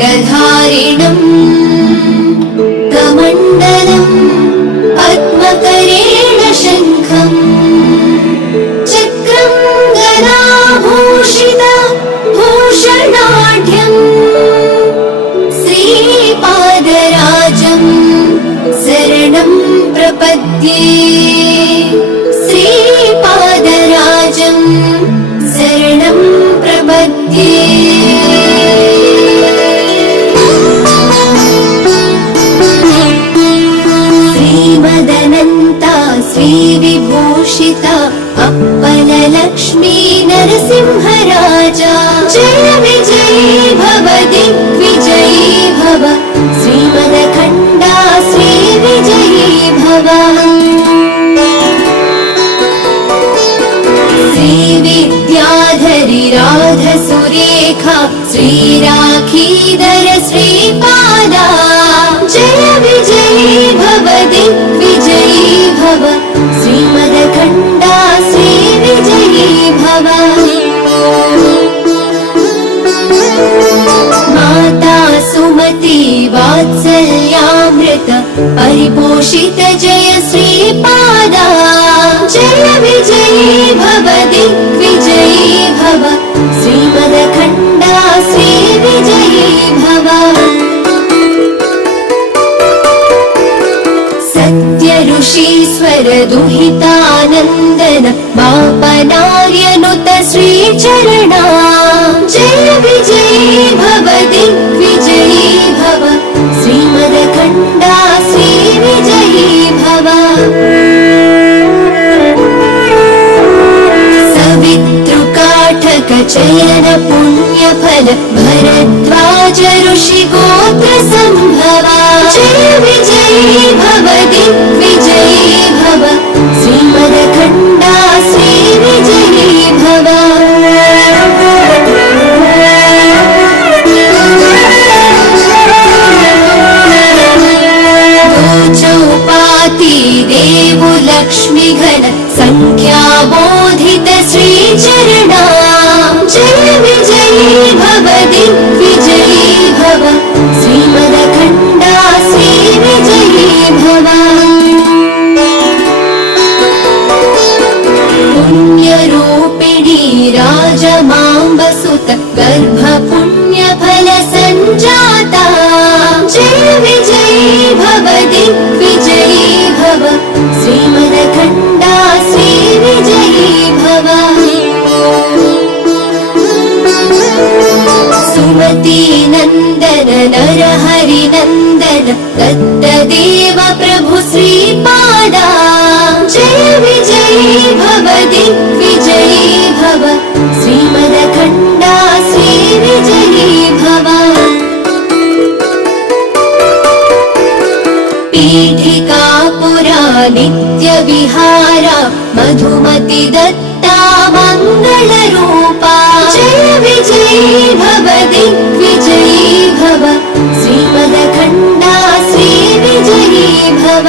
खड्गधारिणम् कमण्डलम् पद्मकरेण शङ्खम् चक्रं गदाभूषित भूषणाढ्यम् श्रीपादराजम् शरणं प्रपद्ये श्रीपादराजम् शरणं प्रपद्ये श्रीमदनन्ता श्रीविभूषिता अप्पललक्ष्मी नरसिंहराजा जय विजयी भव दिग्विजयी भव श्रीमदखण्डा श्रीविजयी भव श्रीविद्याधरी राधसुरेखा श्रीराखीधर श्रीपादा जय विजयी भव दिग्विजयी भव श्रीमदखण्डा श्रीविजयी भव माता सुमति वात्सल्यामृत परिपोषित जय श्रीपादा जय विजयी भव दिग्विजयी भव श्रीमदखण्डा श्रीविजयी भव सत्य ऋषीश्वर दुहितानन्दन बापनार्यनुत श्रीचरणा जय विजयी भव दिग्विजयी भव श्रीमदखण्डा श्रीविजयी भव सवितृकाठक चयन पुण्यफल भरद्वाज ऋषि गोत्र सम्भवा जय विजयी भव दिग्विजयी भव श्रीमदखण्डा श्रीविजयी भव चौपाती देवु लक्ष्मी घन संख्याबोधित श्रीचरणा जय विजयी भव दिग्विजयी भव श्रीमदखण्डा श्रीविजयी भव पुण्यरूपिणी राजमाम्बसुत गर्भ पुण्यफल सञ्जाता जय विजयी भव दिग्विजयी भव श्रीमदखण्डा श्रीविजयी भव सुमती नन्दन नरहरि नन्दन दत्तदेव प्रभु श्रीपादा जय विजयी भव दिग्विजयी भव श्रीमदखण्डा श्रीविजयी भव पीठिका पुरा नित्यविहारा मधुमति दत्ता मङ्गलरूपा जय विजयी भव दिग्विजयी भव श्रीमदखण्डा श्रीविजयी भव।